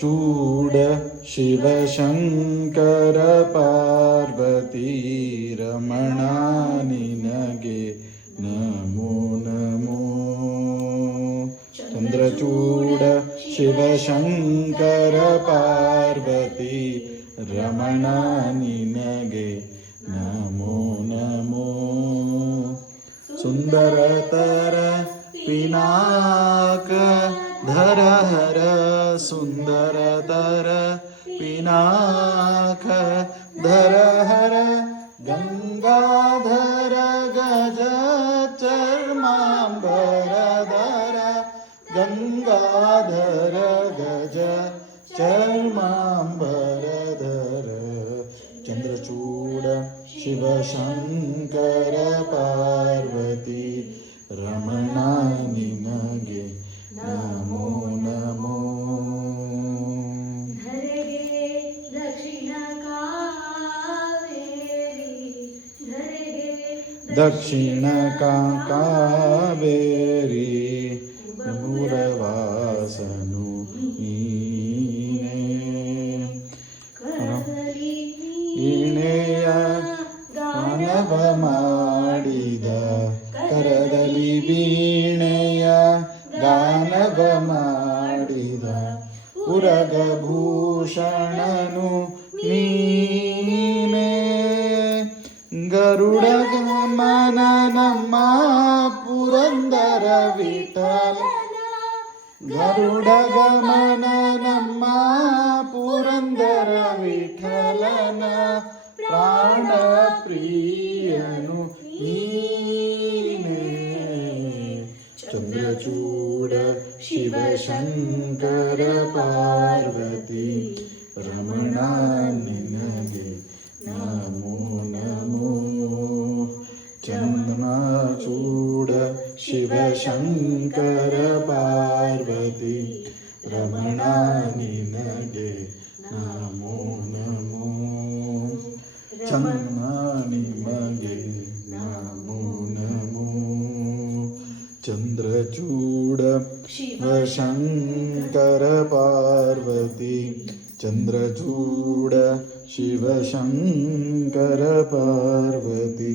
ಚೂಡ ಶಿವಶಂಕರ ಪಾರ್ವತಿ ರಮಣ ನಿನಗೆ ನಮೋ ನಮೋ. ಚಂದ್ರಚೂಡ ಶಿವಶಂಕರ ಪಾರ್ವತಿ ರಮಣ ನಿನಗೆ ನಮೋ ನಮೋ. ಸುಂದರತರ ಪಿನಾಕ ಧರ ಹರ ಸುಂದರತರ ಪಿನಾಕ ಧರ ಹರ ಗಂಗಾಧರ ಗಜ ಚರ್ಮಾಂಬರಧರ ಗಂಗಾಧರ ಗಜ ಚರ್ಮಾಂಬರಧರ. ಚಂದ್ರಚೂಡ ಶಿವಶಂಕರ ಪಾರ್ವತಿ ರಮಣ ನಿನಗೆ ನಮೋ ನಮೋ. ದಕ್ಷಿಣ ಕಾವೇರಿ ಮೂರವಾಸನು ನೀನೇ. ವೀಣೆಯ ಗಾನವ ಮಾಡಿದ ಕರದಲ್ಲಿ ವೀಣೆಯ ಗಾನವ ಮಾಡಿದ ಉರಗಭೂಷಣನು ನೀನೇ. ಗರುಡ ಗಮನ ನಮ್ಮ ಪುರಂದರ ವಿಠಲ ಗರುಡ ಗಮನ ನಮ್ಮ ಪುರಂದರ ವಿಠಲನ ಪ್ರಾಣ ಪ್ರಿಯನು ನೀನೇ. ಚಂದ್ರಚೂಡ ಶಿವಶಂಕರ ಪಾರ್ವತಿ ರಮಣ ನಿನಗೆ ನಮೋ ನಮೋ. ಚಂದ್ರಚೂಡ ಶಿವಶಂಕರ ಪಾರ್ವತಿ ರಮಣ ನಿನಗೆ ನಮೋ ನಮೋ. ಚಂದ್ರ ನಿಮಗೆ ನಮೋ ನಮೋ. ಚಂದ್ರಚೂಡ ಶಿವಶಂಕರ ಪಾರ್ವತಿ ಚಂದ್ರಚೂಡ ಶಿವಶಂಕರ ಪಾರ್ವತಿ